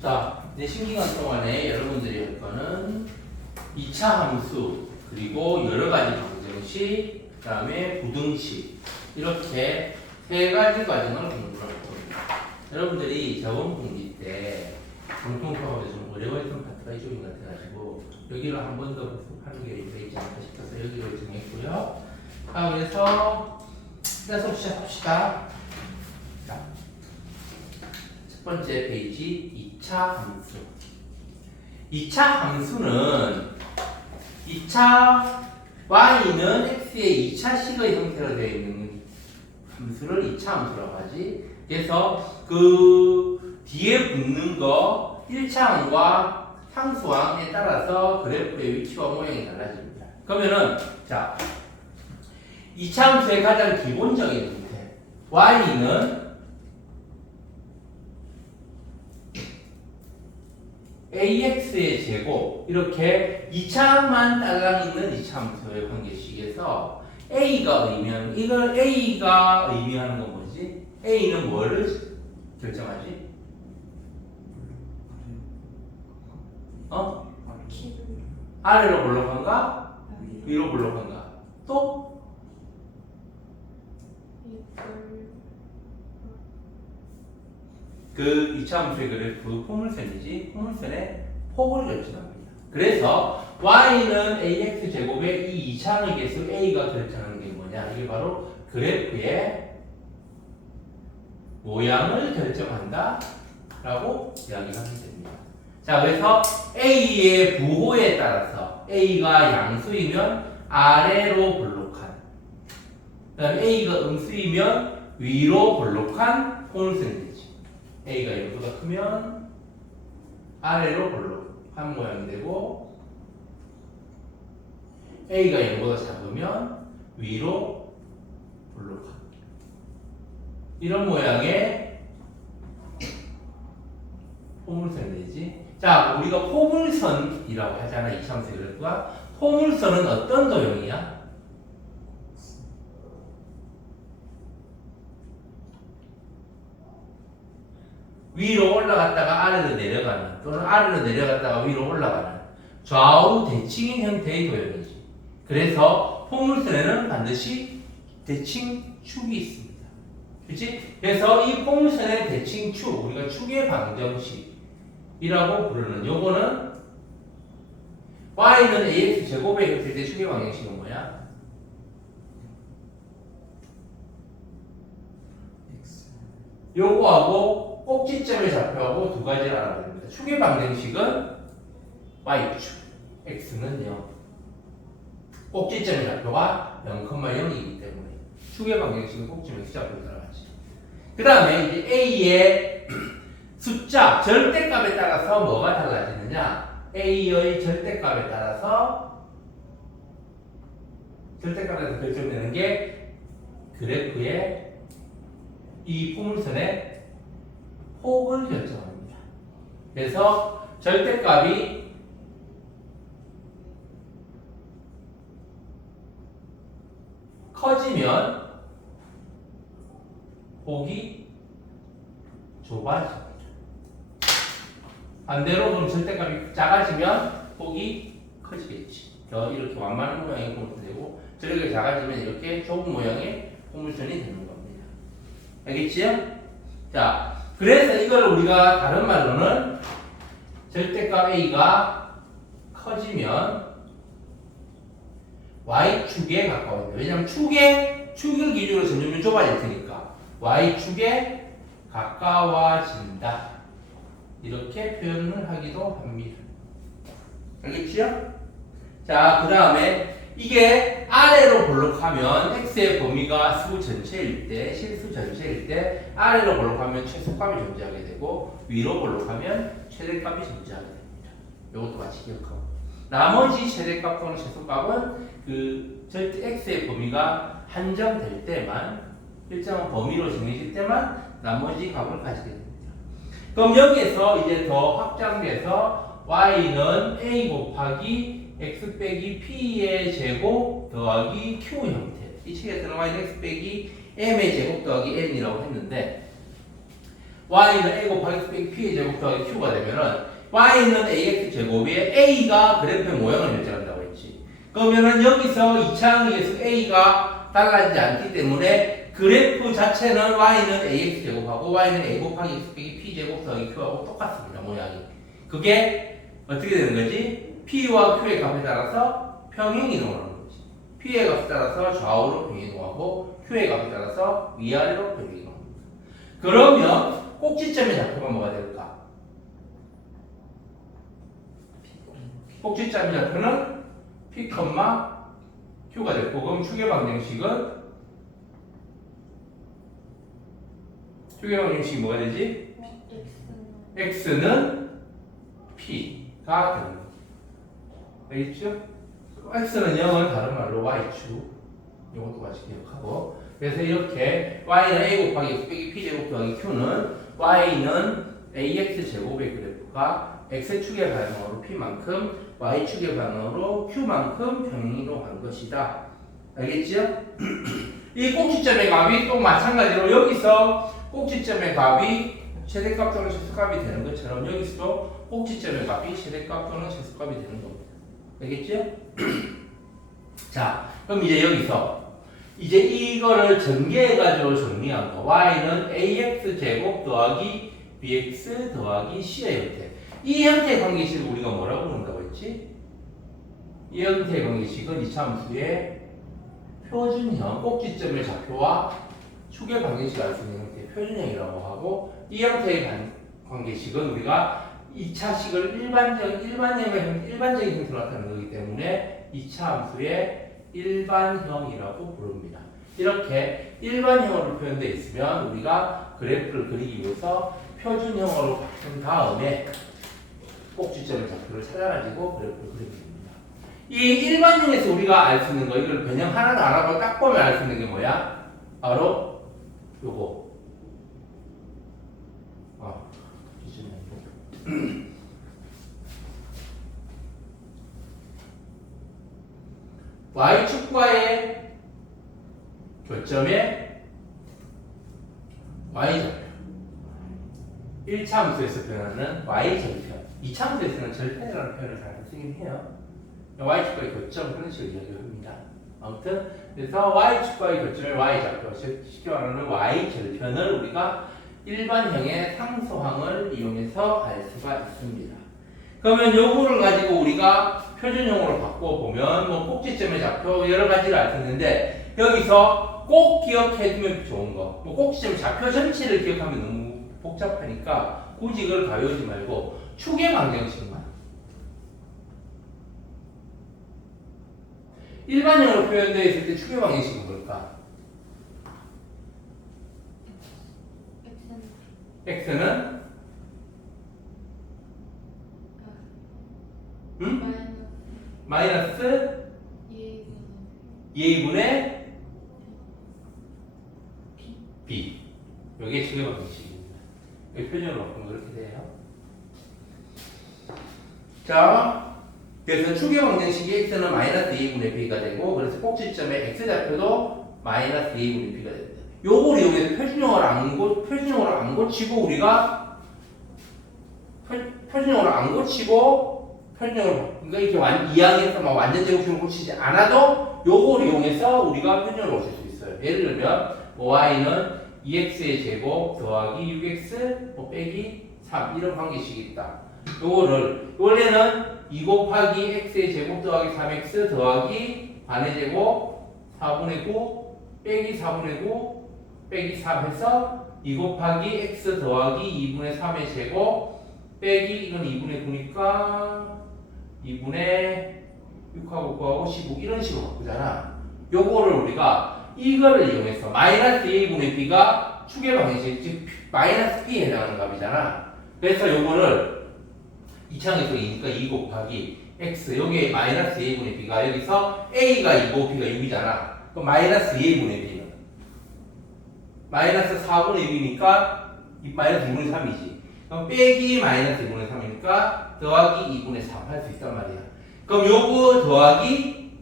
자, 이제 신기간 동안에 여러분들이 할 거는 2차 함수, 그리고 여러 가지 방정식, 그 다음에 부등식, 이렇게 세 가지 과정을 공부를 할 겁니다. 여러분들이 저번 분기 때 정통수학에 좀 어려웠던 파트가 이쪽인 것 같아가지고 여기를 한 번 더 하는 게 되지 않을까 싶어서 여기를 정했고요. 자, 그래서 일단 수업 시작합시다. 자, 첫 번째 페이지 2차 함수. 2차 함수는 2차 y는 x의 2차식의 형태로 되어 있는 함수를 2차 함수라고 하지. 그래서 그 뒤에 붙는 거 1차항과 상수항에 따라서 그래프의 위치와 모양이 달라집니다. 그러면은 자, 2차 함수의 가장 기본적인 형태 y는 ax의 제곱, 이렇게 2차만 딸랑 있는 2차 함수의 관계식에서 a가 의미하는, 이걸 a가 의미하는 건 뭐지? a는 뭐를 결정하지? 아래로 볼록한가? 위로 볼록한가? 또? 그 2차 함수의 그래프 포물선이지, 포물선의 폭을 결정합니다. 그래서 y는 ax 제곱의 이 2차항의 개수 a가 결정하는 게 뭐냐? 이게 바로 그래프의 모양을 결정한다 라고 이야기하면 됩니다. 자, 그래서 a의 부호에 따라서 a가 양수이면 아래로 볼록한, 그 다음에 a가 음수이면 위로 볼록한 포물선이 되지. a가 0보다 크면 아래로 볼록한 모양이 되고, a가 0보다 작으면 위로 볼록한, 이런 모양의 포물선이 되지. 자, 우리가 포물선이라고 하잖아. 2차 함수의 그래프가. 포물선은 어떤 도형이야? 위로 올라갔다가 아래로 내려가는, 또는 아래로 내려갔다가 위로 올라가는 좌우 대칭인 형태의 도형이지. 그래서 포물선에는 반드시 대칭축이 있습니다. 그렇지? 그래서 이 포물선의 대칭축, 우리가 축의 방정식이라고 부르는 요거는 y는 ax 제곱에 했을 때 축의 방정식은 뭐야? 요거하고 꼭지점의 좌표하고 두 가지를 알아야 됩니다. 축의 방정식은 y축, x는 0. 꼭지점의 좌표가 0,0이기 때문에 축의 방정식은 꼭지점의 숫자표로 따라가지. 그 다음에 이제 a의 숫자, 절대값에 따라서 뭐가 달라지느냐? a의 절대값에 따라서 결정되는 게 그래프의 이 포물선의 폭을 결정합니다. 그래서 절대값이 커지면 폭이 좁아집니다. 반대로 그럼 절대값이 작아지면 폭이 커지겠지. 이렇게 완만한 모양의 포물선이 되고, 저렇게 작아지면 이렇게 좁은 모양의 포물선이 되는 겁니다. 알겠지요? 자, 그래서 이걸 우리가 다른 말로는 절대값 a가 커지면 y축에 가까워진다. 왜냐하면 축을 기준으로 점점 좁아질 테니까 y축에 가까워진다. 이렇게 표현을 하기도 합니다. 알겠지요? 자, 그 다음에 이게 아래로 볼록하면 x의 범위가 수 전체일 때, 실수 전체일 때 아래로 볼록하면 최소값이 존재하게 되고, 위로 볼록하면 최대값이 존재하게 됩니다. 이것도 같이 기억하고, 나머지 최대값 또는 최소값은 그 절대 x의 범위가 한정될 때만, 일정한 범위로 정해질 때만 나머지 값을 가지게 됩니다. 그럼 여기에서 이제 더 확장돼서 y는 a 곱하기 x 빼기 p의 제곱 더하기 q 형태, 이 책에 들어가 있는 x 빼기 m의 제곱 더하기 n이라고 했는데, y는 a 곱하기 x 빼기 p의 제곱 더하기 q가 되면은 y는 ax 제곱에 a가 그래프의 모양을 결정한다고 했지. 그러면은 여기서 2차항에서 a가 달라지지 않기 때문에 그래프 자체는 y는 ax 제곱하고 y는 a 곱하기 x 빼기 p 제곱 더하기 q하고 똑같습니다. 모양이. 그게 어떻게 되는 거지? p와 q의 값에 따라서 평행 이동하는 거지. p의 값에 따라서 좌우로 평행 이동하고 q의 값에 따라서 위아래로 평행 이동하는 거지. 그러면 꼭지점의 좌표가 뭐가 될까? 꼭지점의 좌표는 p, q가 됐고, 그럼 추계 방정식은 뭐가 되지? x는 p가 되는 거죠. 알겠죠? x는 0은 다른 말로 y축. 이것도 같이 기억하고. 그래서 이렇게 y는 a 곱하기 x 빼기 p 제곱 더하기 q는 y는 ax 제곱의 그래프가 x축의 방향으로 p만큼 y축의 방향으로 q만큼 평행이동한 것이다. 알겠죠? 이 꼭지점의 값이 또 마찬가지로 여기서 꼭지점의 값이 최대값 또는 최소값이 되는 것처럼 여기서도 꼭지점의 값이 최대값 또는 최소값이 되는 겁니다. 알겠죠? 자, 그럼 이제 여기서 이제 이거를 전개해가지고 정리한 거 y는 ax 제곱 더하기 bx 더하기 c의 형태. 이 형태의 관계식을 우리가 뭐라고 부른다고 했지? 이 형태의 관계식은 이차함수의 표준형 꼭지점의 좌표와 축의 관계식을 알 수 있는 형태의 표준형이라고 하고, 이 형태의 관계식은 우리가 2차식을 일반적인 형태로 나타내는 거기 때문에 2차 함수의 일반형이라고 부릅니다. 이렇게 일반형으로 표현되어 있으면 우리가 그래프를 그리기 위해서 표준형으로 바꾼 다음에 꼭지점의 좌표를 찾아가지고 그래프를 그리면 됩니다. 이 일반형에서 우리가 알 수 있는 거, 이걸 변형 하나도 안 하고 딱 보면 알 수 있는 게 뭐야? 바로 요거. y축과의 교점의 y좌표. 1차 함수에서 표현하는 y절편. 2차 함수에서는 절편이라는 표현을 잘 쓰긴 해요. y축과의 교점, 그런 식으로 이야기합니다. 아무튼 그래서 y축과의 교점의 y좌표, 쉽게 말하는 y절편을 우리가 일반형의 상수항을 이용해서 알 수가 있습니다. 그러면 요거를 가지고 우리가 표준형으로 바꿔보면 뭐 꼭지점의 좌표 여러 가지를 알 수 있는데, 여기서 꼭 기억해두면 좋은 거, 뭐 꼭지점의 좌표 전체를 기억하면 너무 복잡하니까 굳이 이걸 가려우지 말고 축의 방정식만, 일반형으로 표현되어 있을 때 축의 방정식은 뭘까? x는 마이너스 2a분의 b. 이게 축의 방정식입니다. 여기 표준으로 바꾸면 그렇게 돼요. 자, 그래서 축의 방정식이 x는 마이너스 2a분의 b가 되고, 그래서 꼭지점의 x좌표도 마이너스 2a분의 b가 됩니다. 요걸 이용해서 표준형으로 안 고치고 우리가 표준형으로 안 고치고 표준형으로, 그러니까 이렇게 이항에서 막 완전 제곱식으로 고치지 않아도 요걸 이용해서 우리가 표준형으로 고칠 수 있어요. 예를 들면 y는 2x의 제곱 더하기 6x 빼기 3 이런 방식이 있다. 요거를 원래는 2 곱하기 x의 제곱 더하기 3x 더하기 반의 제곱 4분의 9 빼기 4분의 9 빼기 3 해서 2 곱하기 x 더하기 2분의 3의 제곱 빼기 이건 2분의 9니까 2분의 6하고 9하고 15 이런 식으로 바꾸잖아. 요거를 우리가 이거를 이용해서 마이너스 a분의 b가 축의 방정식, 즉 마이너스 p에 해당하는 값이잖아. 그래서 요거를 2창에서 2니까 2 곱하기 x, 여기에 마이너스 a분의 b가 여기서 a가 2고 b가 6이잖아. 그럼 마이너스 2a분의 b는 마이너스 4분의 6이니까 마이너스 2분의 3이지. 그럼 빼기 마이너스 2분의 3이니까 더하기 2분의 3 할 수 있단 말이야. 그럼 요거 더하기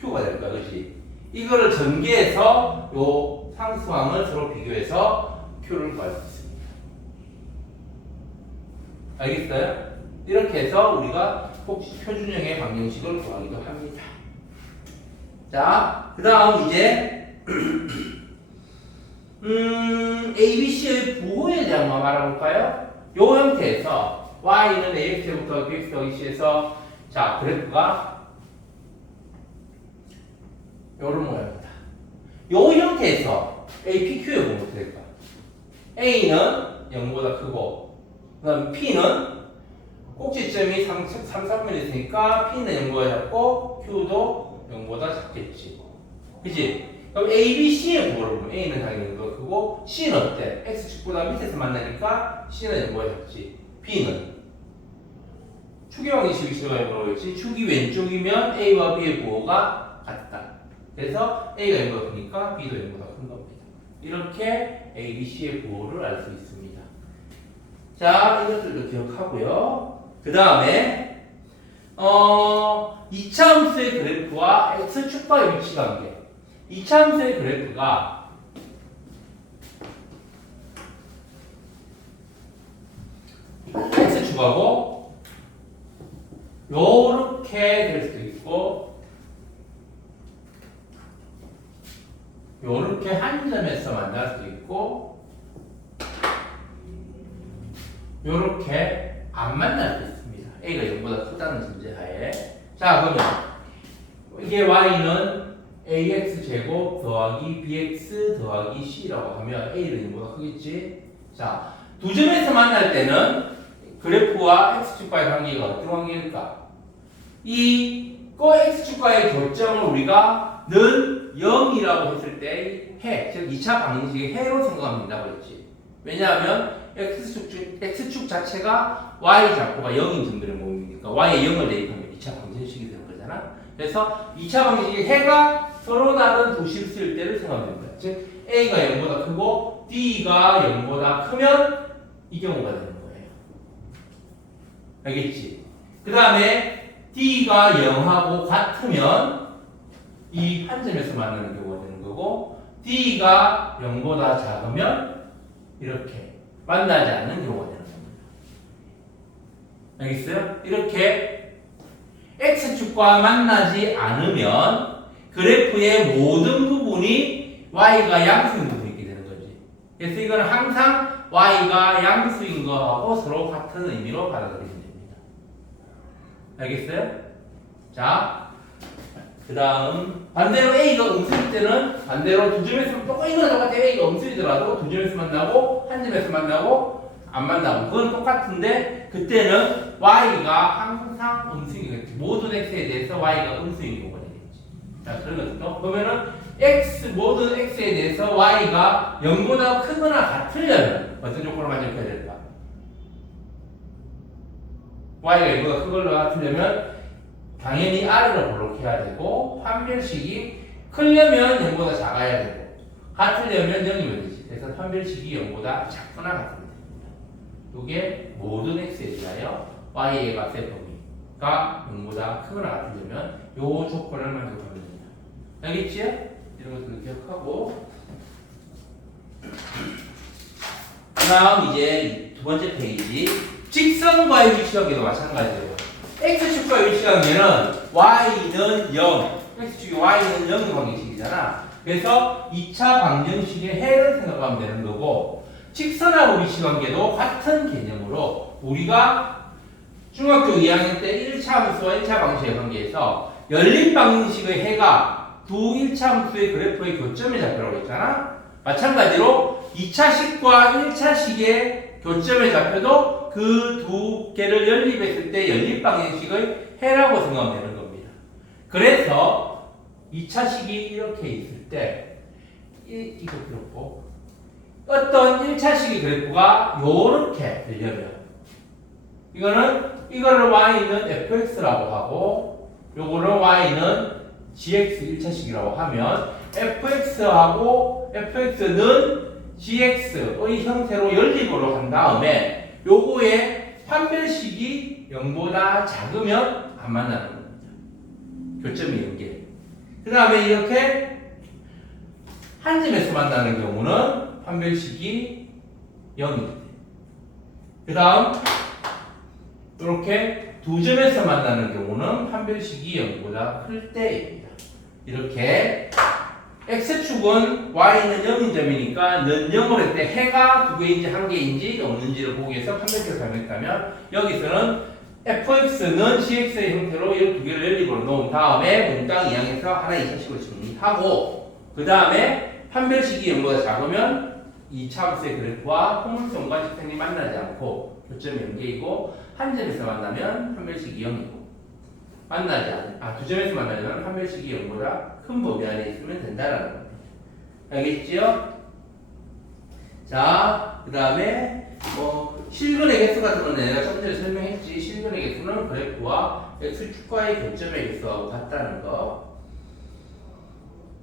q가 될 거야, 그렇지? 이거를 전개해서 요 상수항을 서로 비교해서 q를 구할 수 있습니다. 알겠어요? 이렇게 해서 우리가 혹시 표준형의 방정식을 구하기도 합니다. 자, 그 다음 이제 ABC의 부호에 대한 거 알아볼까요? 요 형태에서 y는 ax부터 bx 더하기 c에서 자 그래프가 요런 모양입니다. 요 형태에서 APQ에 보면 어떻게 될까? A는 0보다 크고 그 다음 P는 꼭지점이 3, 3분의 있으니까 P는 0보다 작고 Q도 0보다 작겠지. 그치? 그럼 A, B, C의 부호를 보면 A는 당연히 0보다 크고 C는 어때? X축보다 밑에서 만나니까 C는 0보다 작지. B는 축의 방정식이 들어가야 뭐겠지? 축이 왼쪽이면 A와 B의 부호가 같다. 그래서 A가 0보다 크니까 B도 0보다 큰 겁니다. 이렇게 A, B, C의 부호를 알 수 있습니다. 자, 이것들도 기억하고요. 그 다음에 2차 함수의 그래프와 x축과의 위치 관계. 2차 함수의 그래프가 x축하고 요렇게 될 수도 있고 요렇게 한 점에서 만날 수도 있고 요렇게 안 만날 수 있습니다. A가 0보다 크다는 전제하에. 자, 그러면 이게 Y는 AX제곱 더하기 BX 더하기 C라고 하면 A는 0보다 크겠지? 자, 두 점에서 만날 때는 그래프와 X축과의 관계가 어떤 관계일까? 이 X축과의 교점을 우리가 는 0이라고 했을 때 해, 즉 2차 방정식의 해로 생각하면 된다고 했지. 왜냐하면 X축 자체가 Y 좌표가 0인 점들의 모임이니까 Y에 0을 대입하면 2차 방정식이 되는 거잖아. 그래서 2차 방정식의 해가 서로 다른 두 실수일 때를 생각하면 됩니다. 즉 A가 0보다 크고 D가 0보다 크면 이 경우가 되는 거예요. 알겠지? 그 다음에 D가 0하고 같으면 이 한 점에서 만나는 경우가 되는 거고 D가 0보다 작으면 이렇게 만나지 않는 경우가 되는 겁니다. 알겠어요? 이렇게 X축과 만나지 않으면 그래프의 모든 부분이 Y가 양수인 부분이 있게 되는 거지. 그래서 이거는 항상 Y가 양수인 거하고 서로 같은 의미로 받아들이면 됩니다. 알겠어요? 자, 그 다음 반대로 A가 음수일 때는 반대로 두 점에서 이거는 똑같아. A가 음수이더라도 두 점에서 만나고 한 점에서 만나고 안 만나고 그건 똑같은데 그때는 Y가 항상 음수인 거겠지. 모든 X에 대해서 Y가 음수인 경우가 되겠지. 자, 그런 것도 그러면은 모든 X에 대해서 Y가 0보다 크거나 같으려면 어떤 조건을 만족해야 될까? Y가 0보다 크거나 같으려면 당연히 아래로 볼록해야 되고 판별식이 크려면 0보다 작아야 되고 같으려면 0이면 되지. 그래서 판별식이 0보다 작거나 같으면 됩니다. 이게 모든 x에 대하여 y의 값의 범위가 0보다 크거나 같으려면 이 조건을 만족하면 됩니다. 알겠지요? 이런 것들을 기억하고 그 다음 이제 두 번째 페이지 직선과의 위치관계도 마찬가지예요. X축과의 위치관계는 Y는 0, X축이 Y는 0의 방정식이잖아. 그래서 2차 방정식의 해를 생각하면 되는 거고 직선하고 위치관계도 같은 개념으로 우리가 중학교 2학년 때 1차 함수와 1차 방정식의 관계에서 열린 방정식의 해가 두 1차 함수의 그래프의 교점의 좌표라고 했잖아. 마찬가지로 2차식과 1차식의 교점의 좌표도 그 두 개를 연립했을 때 연립 방정식의 해라고 생각하면 되는 겁니다. 그래서 2차식이 이렇게 있을 때 이거 그렇고 어떤 1차식의 그래프가 요렇게 되려면 이거를 y는 fx라고 하고 요거를 y는 gx 1차식이라고 하면 fx하고 fx는 gx의 형태로 연립으로 한 다음에 요거의 판별식이 0보다 작으면 안 만나는 겁니다. 교점이 연계. 그 다음에 이렇게 한 점에서 만나는 경우는 판별식이 0이 돼. 그 다음 이렇게 두 점에서 만나는 경우는 판별식이 0보다 클 때입니다. 이렇게 x축은 y는 0인 점이니까 는 0으로 할 때 해가 두 개인지 한 개인지 없는지를 보기 위해서 판별식을 사용했다면 여기서는 fx는 gx의 형태로 이 두 개를 연립으로 놓은 다음에 몽땅 이항에서 하나 2차식으로 정리하고 그 다음에 판별식이 0보다 작으면 2차 함수의 그래프와 포물선과 직선이 만나지 않고 교점이 연계이고 한 점에서 만나면 판별식이 0이고 두 점에서 만나면 판별식이 0보다 큰 범위 안에 있으면 된다라는 겁니다. 알겠지요? 자, 그 다음에 실근의 개수 같은 건 내가 좀 전에 설명했지. 실근의 개수는 그래프와 x축과의 교점의 개수하고 같다는 거.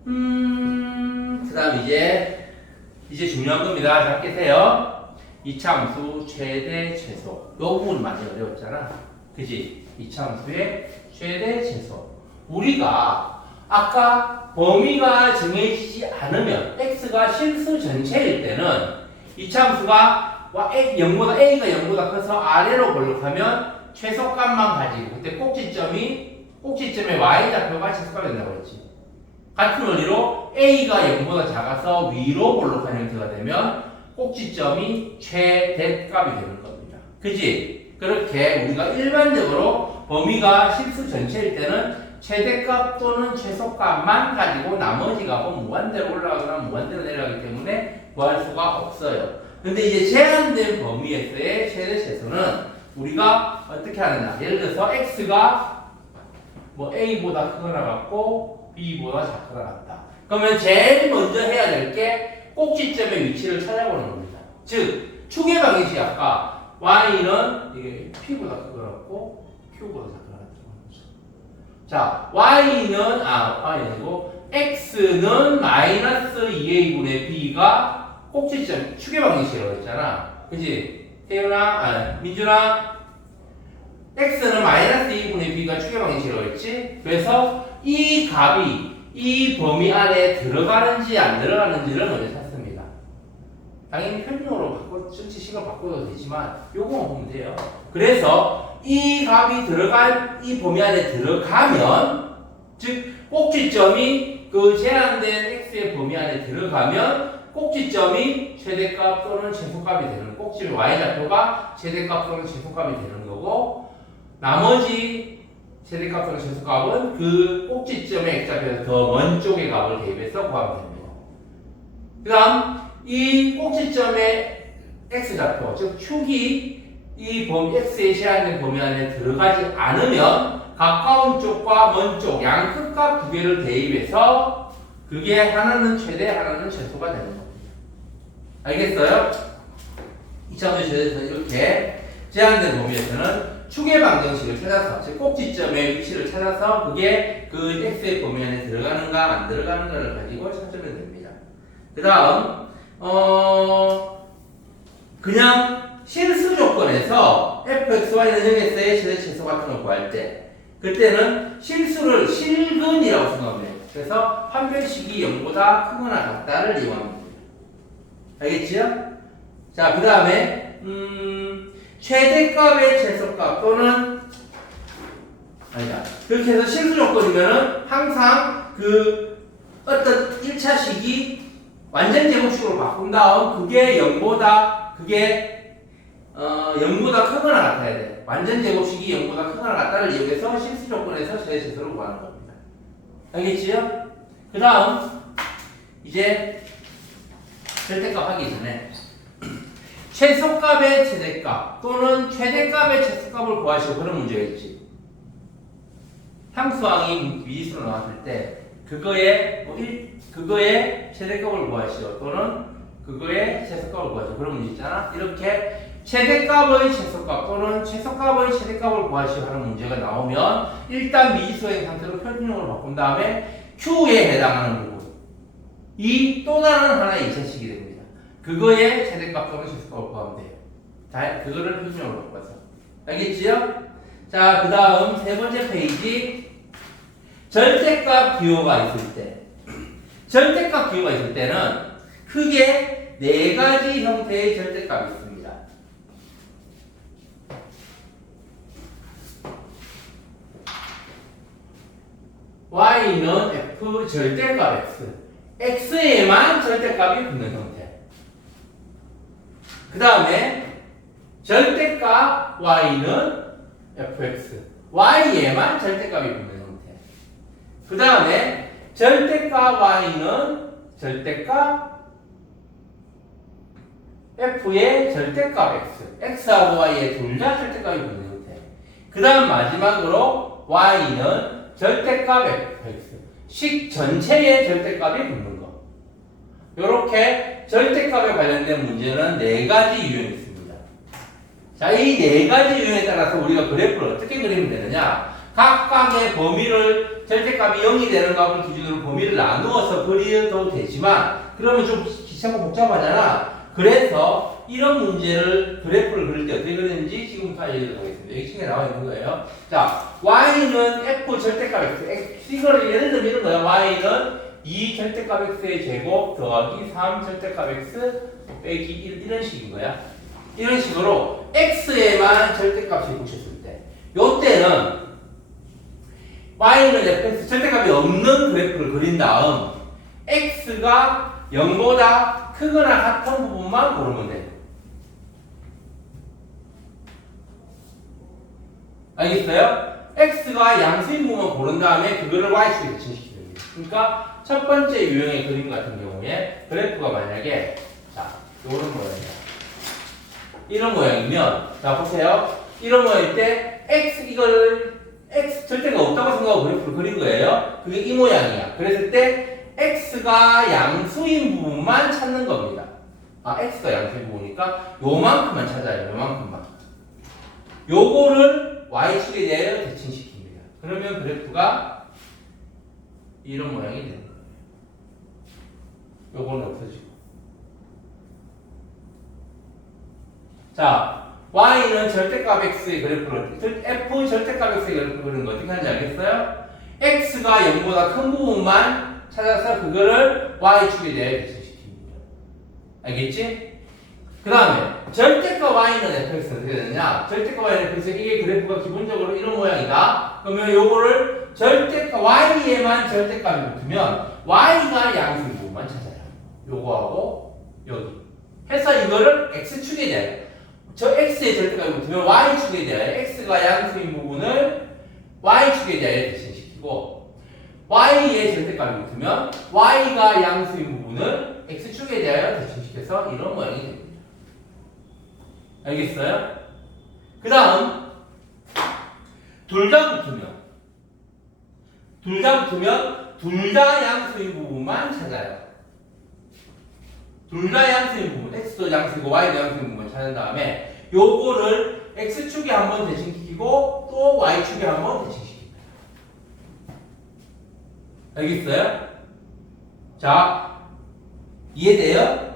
그 다음 이제 중요한 겁니다. 잘 깨세요. 2차 함수 최대 최소. 요 부분 많이 어려웠잖아. 그지? 2차 함수의 최대 최소. 우리가 아까 범위가 정해지지 않으면 x가 실수 전체일 때는 2차 함수가 0보다 a가 0보다 커서 아래로 볼록하면 최소값만 가지고 그때 꼭지점의 y좌표가 최소값이 된다고 했지. 같은 원리로 a가 0보다 작아서 위로 볼록한 형태가 되면 꼭지점이 최대값이 되는 겁니다. 그지? 그렇게 우리가 일반적으로 범위가 실수 전체일 때는 최대값 또는 최소값만 가지고 나머지 값은 무한대로 올라가거나 무한대로 내려가기 때문에 구할 수가 없어요. 근데 이제 제한된 범위에서의 최대 최소는 우리가 어떻게 하느냐. 예를 들어서 x가 a보다 크거나 같고 b보다 작거나 같다. 그러면 제일 먼저 해야 될 게 꼭지점의 위치를 찾아보는 겁니다. 즉 축의 방정식 아까 y는 이게 p보다 크거나 같고 q보다 작거나 같다. 자, y는 아니고 x는 마이너스 2a분의 b가 꼭지점 축의 방정식이라고 했잖아. 그지? 태윤아, 민준아, x는 마이너스 2분의 b가 축의 방정식이라고 했지? 그래서 이 값이 이 범위 안에 들어가는지 안 들어가는지를 먼저 찾습니다. 당연히 평균으로 전체식을 바꿔도 되지만 요거만 보면 돼요. 그래서 이 값이 들어간 이 범위 안에 들어가면, 즉 꼭지점이 그 제한된 x의 범위 안에 들어가면 꼭지점이 최대값 또는 최소값이 되는, 꼭지점의 y좌표가 최대값 또는 최소값이 되는 거고, 나머지 최대값 또는 최소값은 그 꼭지점의 x좌표에서 더 먼 쪽의 값을 대입해서 구하면 됩니다. 그 다음 이 꼭지점의 x좌표, 즉 축이 이 x의 제한된 범위 안에 들어가지 않으면 가까운 쪽과 먼 쪽 양 끝값 두 개를 대입해서 그게 하나는 최대, 하나는 최소가 되는 겁니다. 알겠어요? 2차원의 최대에서는 이렇게 제한된 범위에서는 축의 방정식을 찾아서, 즉 꼭지점의 위치를 찾아서 그게 그 x의 범위 안에 들어가는가 안 들어가는가를 가지고 찾으면 됩니다. 그 다음 그냥 실수 조건에서 fxy는 0에서의 최대 최소 같은 걸 구할 때 그때는 실수를 실근이라고 생각하면 돼요. 그래서 판별식이 0보다 크거나 같다를 이용하면 됩니다. 알겠지요? 자, 그 다음에 최대값의 최소값 또는 그렇게 해서 실수 조건이면은 항상 그 어떤 1차식이 완전 제곱식으로 바꾼 다음 그게 0보다 크거나 같아야 돼. 완전 제곱식이 0보다 크거나 같다를 이용해서 실수 조건에서 최대 최소를 구하는 겁니다. 알겠지요? 그 다음 이제 절대값 하기 전에 최소값의 최대값 또는 최대값의 최소값을 구하시오. 그런 문제가 있지. 함수항이 미지수로 나왔을 때 그거의 최대값을 구하시오 또는 그거의 최소값을 구하시오. 그런 문제 있잖아. 이렇게 최대값의 최소값 또는 최소값의 최대값을 구하시오 하는 문제가 나오면 일단 미지수의 상태로 표준형으로 바꾼 다음에 Q에 해당하는 부분 이 또 다른 하나의 2차식이 됩니다. 그거의 최대값 또는 최소값을 구하면 돼요. 자, 그거를 표준형으로 바꿔서. 알겠지요? 자, 그 다음 세 번째 페이지. 절대값 기호가 있을 때. 절대값 기호가 있을 때는 크게 네 가지 형태의 절대값이 있습니다. y는 f 절대값 x. x에만 절대값이 붙는 형태. 그 다음에 절대값 y는 fx. y에만 절대값이 붙는 형태. 그 다음에 절대값 y는 절대값 f의 절대값 x. x하고 y의 둘 다 절대값이 붙는 형태. 그 다음 마지막으로 y는 절대값 fx. 식 전체의 절대값이 붙는 거. 이렇게 절대값에 관련된 문제는 4가지 유형이 있습니다. 자, 이 4가지 유형에 따라서 우리가 그래프를 어떻게 그리면 되느냐? 각각의 범위를 절대값이 0이 되는 값을 기준으로 범위를 나누어서 그려도 되지만 그러면 좀 귀찮고 복잡하잖아. 그래서 이런 문제를 그래프를 그릴 때 어떻게 그리는지 지금부터 알려드리겠습니다. 여기 책에 나와 있는 거예요. 자, y는 f 절대값 x. 이거를 예를 들면 이런 거야. y는 2 절대값 x의 제곱 더하기 3 절대값 x 빼기 1 이런 식인 거야. 이런 식으로 x에만 절대값이 붙였을 때 요때는 y는 fx 절대값이 없는 그래프를 그린 다음 x가 0보다 크거나 같은 부분만 고르면 돼. 알겠어요? x가 양수인 부분만 고른 다음에 그거를 y축에 대칭시키는 거예요. 그러니까 첫 번째 유형의 그림 같은 경우에 그래프가 만약에 자, 이런 모양이다. 이런 모양이면 자 보세요. 이런 모양일 때 x 절대가 없다고 생각하고 그래프를 그린 거예요. 그게 이 모양이야. 그랬을 때 x가 양수인 부분만 찾는 겁니다. 아, x가 양수인 부분이니까 요만큼만 찾아요. 요만큼만. 요거를 y축에 대하여 대칭시킵니다. 그러면 그래프가 이런 모양이 되는 거예요. 요거는 없어지고. 자, y는 절대값 x의 그래프를 f 절대값 x의 그래프를 그리는 거 어떻게 하는지 알겠어요? x가 0보다 큰 부분만 찾아서 그거를 y축에 대하여 대칭시킵니다. 알겠지? 그 다음에 절대값 y는 fx는 어떻게 되느냐? 절대값 y는 fx 이게 그래프가 기본적으로 이런 모양이다. 그러면 요거를 절대값 y에만 절대값이 붙으면 y가 양수인 부분만 찾아요. 요거하고 여기 해서 이거를 x축에 대하여 저 x의 절대값이 붙으면 y축에 대하여 x가 양수인 부분을 y축에 대하여 대칭시키고 y의 절대값이 붙으면 y가 양수인 부분을 x축에 대하여 대칭시켜서 이런 모양이 됩니다. 알겠어요? 그 다음 둘 다 붙으면 둘 다 양수인 부분만 찾아요. 둘 다 양수인 부분, x도 양수이고 y도 양수인 부분 찾은 다음에 요거를 x축에 한번 대칭시키고 또 y축에 한번 대칭시킵니다. 알겠어요? 자, 이해돼요?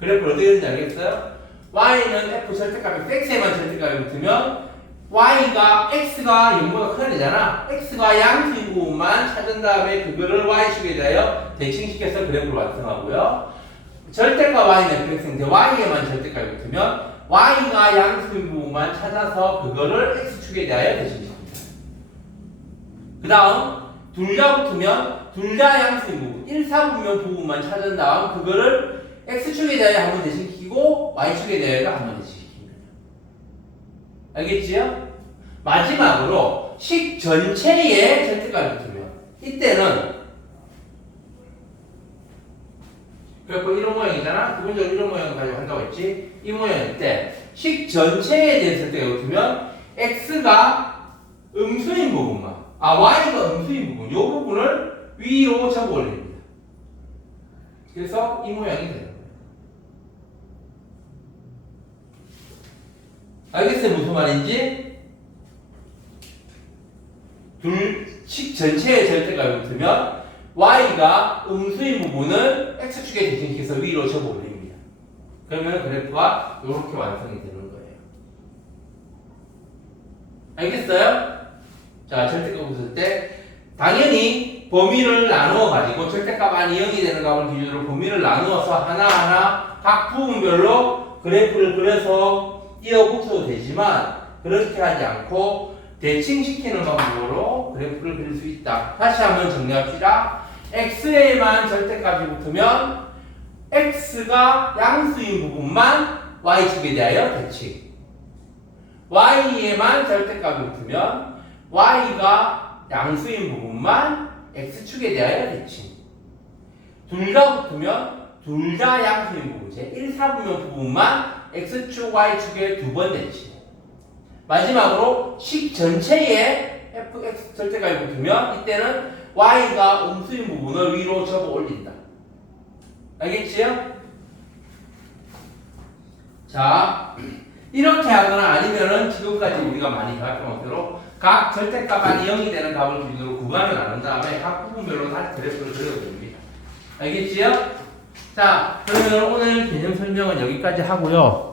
그래프를 어떻게 되는지 알겠어요? y는 f 절대값이 x에만 절대값이 붙으면 x가 0보다 커야 되잖아. x가 양수인 부분만 찾은 다음에 그거를 y축에 대하여 대칭시켜서 그래프를 완성하고요. 절대값 y는 fx인데 y에만 절대값이 붙으면 y가 양수인 부분만 찾아서 그거를 x축에 대하여 대칭시킵니다. 그 다음 둘 다 붙으면 둘 다 양수인 부분 1, 4분면 부분만 찾은 다음 그거를 x축에 대하여 한번 대칭시키고 y축에 대하여 한번 대칭시킵니다. 알겠지요? 마지막으로 식 전체에 절대값이 붙으면 이때는 그래서 이런 모양이잖아. 기본적으로 이런 모양을 가지고 한다고 했지. 이 모양일 때 식 전체에 대한 절대가 붙으면 x가 음수인 부분만 y가 음수인 부분 이 부분을 위로 접어 올립니다. 그래서 이 모양이 되는 거예요. 알겠어요? 무슨 말인지? 식 전체의 절대값이 붙으면 y가 음수인 부분을 x축에 대칭시켜서 위로 접어 올립니다. 그러면 그래프가 이렇게 완성이 되는 거예요. 알겠어요? 자, 절대값 붙을 때 당연히 범위를 나누어 가지고 절대값 안이 0이 되는 값을 기준으로 범위를 나누어서 하나하나 각 부분별로 그래프를 그려서 이어 붙여도 되지만 그렇게 하지 않고 대칭시키는 방법으로 그래프를 그릴 수 있다. 다시 한번 정리합시다. x에만 절대값이 붙으면 x가 양수인 부분만 y축에 대하여 대칭. y에만 절대값이 붙으면 y가 양수인 부분만 x축에 대하여 대칭. 둘 다 붙으면 둘 다 양수인 부분, 제 1, 4분면 부분만 x축, y축에 두 번 대칭. 마지막으로 식 전체에 fx 절대값이 붙으면 이때는 y가 음수인 부분을 위로 접어 올린다. 알겠지요? 자, 이렇게 하거나 아니면은 지금까지 우리가 많이 봤던 것대로 각 절대값이 0이 되는 값을 기준으로 구간을 나눈 다음에 각 부분별로 다시 그래프를 그려도 됩니다. 알겠지요? 자, 그러면 오늘 개념 설명은 여기까지 하고요.